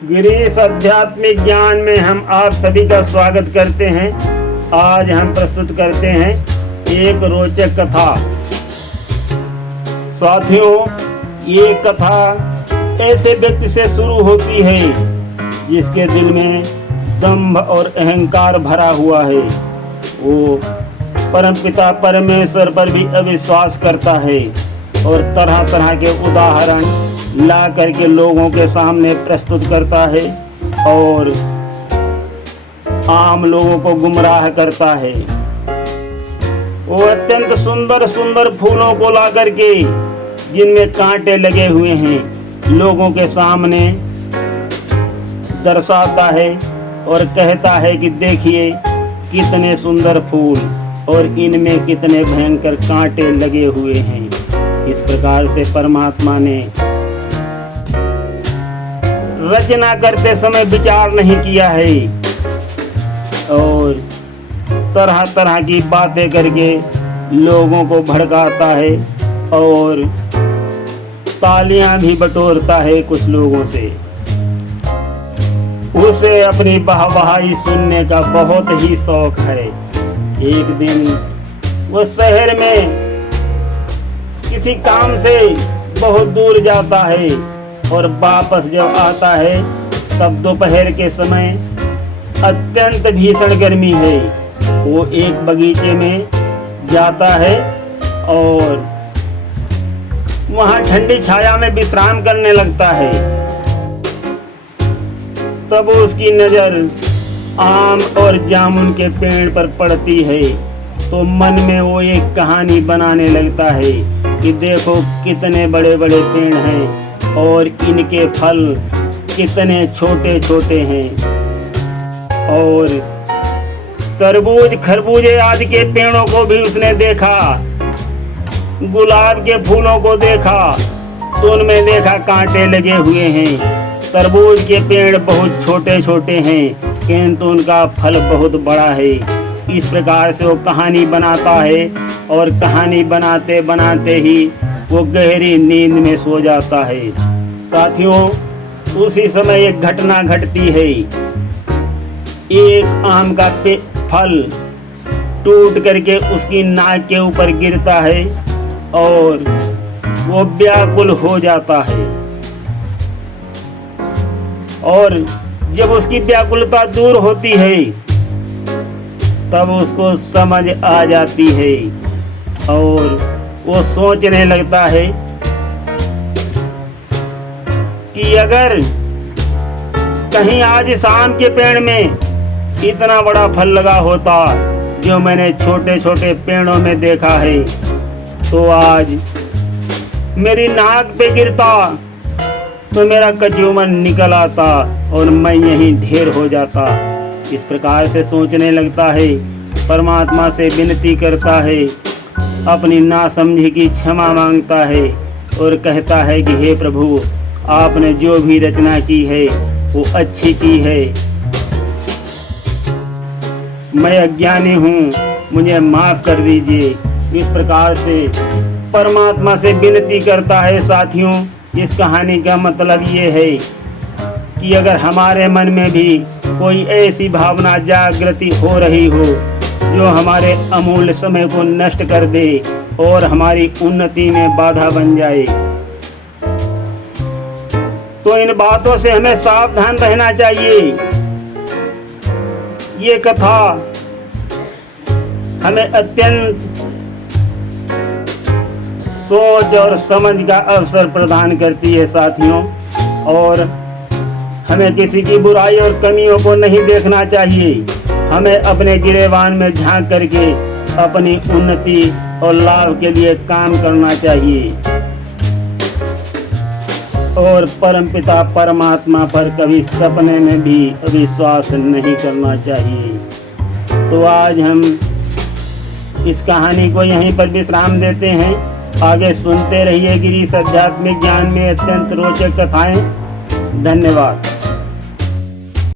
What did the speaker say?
गिरीश आध्यात्मिक ज्ञान में हम आप सभी का स्वागत करते हैं। आज हम प्रस्तुत करते हैं एक रोचक कथा। साथियों, ये कथा ऐसे व्यक्ति से शुरू होती है जिसके दिल में दंभ और अहंकार भरा हुआ है। वो परमपिता परमेश्वर पर भी अविश्वास करता है और तरह तरह के उदाहरण ला करके लोगों के सामने प्रस्तुत करता है और आम लोगों को गुमराह करता है। वो अत्यंत सुंदर सुंदर फूलों को ला करके जिनमें कांटे लगे हुए हैं लोगों के सामने दर्शाता है और कहता है कि देखिए कितने सुंदर फूल और इनमें कितने भयंकर कांटे लगे हुए हैं। इस प्रकार से परमात्मा ने रचना करते समय विचार नहीं किया है और तरह तरह की बातें करके लोगों को भड़काता है और तालियां भी बटोरता है कुछ लोगों से। उसे अपनी वाहवाही सुनने का बहुत ही शौक है। एक दिन वो शहर में किसी काम से बहुत दूर जाता है और वापस जब आता है तब दोपहर के समय अत्यंत भीषण गर्मी है। वो एक बगीचे में जाता है और वहाँ ठंडी छाया में विश्राम करने लगता है। तब उसकी नज़र आम और जामुन के पेड़ पर पड़ती है तो मन में वो एक कहानी बनाने लगता है कि देखो कितने बड़े बड़े पेड़ हैं और इनके फल कितने छोटे छोटे हैं। और तरबूज खरबूजे आदि के पेड़ों को भी उसने देखा, गुलाब के फूलों को देखा तो उनमें देखा कांटे लगे हुए हैं। तरबूज के पेड़ बहुत छोटे छोटे हैं किंतु उनका फल बहुत बड़ा है। इस प्रकार से वो कहानी बनाता है और कहानी बनाते बनाते ही वो गहरी नींद में सो जाता है। साथियों, उसी समय एक घटना घटती है। एक आम का फल टूट करके उसकी नाक के ऊपर गिरता है और वो व्याकुल हो जाता है। और जब उसकी व्याकुलता दूर होती है तब उसको समझ आ जाती है और वो सोचने लगता है कि अगर कहीं आज इस आम के पेड़ में इतना बड़ा फल लगा होता जो मैंने छोटे छोटे पेड़ों में देखा है तो आज मेरी नाक पे गिरता तो मेरा कचूमन निकल आता और मैं यहीं ढेर हो जाता। इस प्रकार से सोचने लगता है, परमात्मा से विनती करता है, अपनी नासमझी की क्षमा मांगता है और कहता है कि हे प्रभु, आपने जो भी रचना की है वो अच्छी की है। मैं अज्ञानी हूँ, मुझे माफ कर दीजिए। इस प्रकार से परमात्मा से विनती करता है। साथियों, इस कहानी का मतलब ये है कि अगर हमारे मन में भी कोई ऐसी भावना जागृति हो रही हो जो हमारे अमूल्य समय को नष्ट कर दे और हमारी उन्नति में बाधा बन जाए तो इन बातों से हमें सावधान रहना चाहिए। ये कथा हमें अत्यंत सोच और समझ का अवसर प्रदान करती है साथियों, और हमें किसी की बुराई और कमियों को नहीं देखना चाहिए। हमें अपने गिरेबान में झांक करके अपनी उन्नति और लाभ के लिए काम करना चाहिए और परमपिता परमात्मा पर कभी सपने में भी विश्वास नहीं करना चाहिए। तो आज हम इस कहानी को यहीं पर विश्राम देते हैं। आगे सुनते रहिए गिरीश आध्यात्मिक ज्ञान में अत्यंत रोचक कथाएं। धन्यवाद।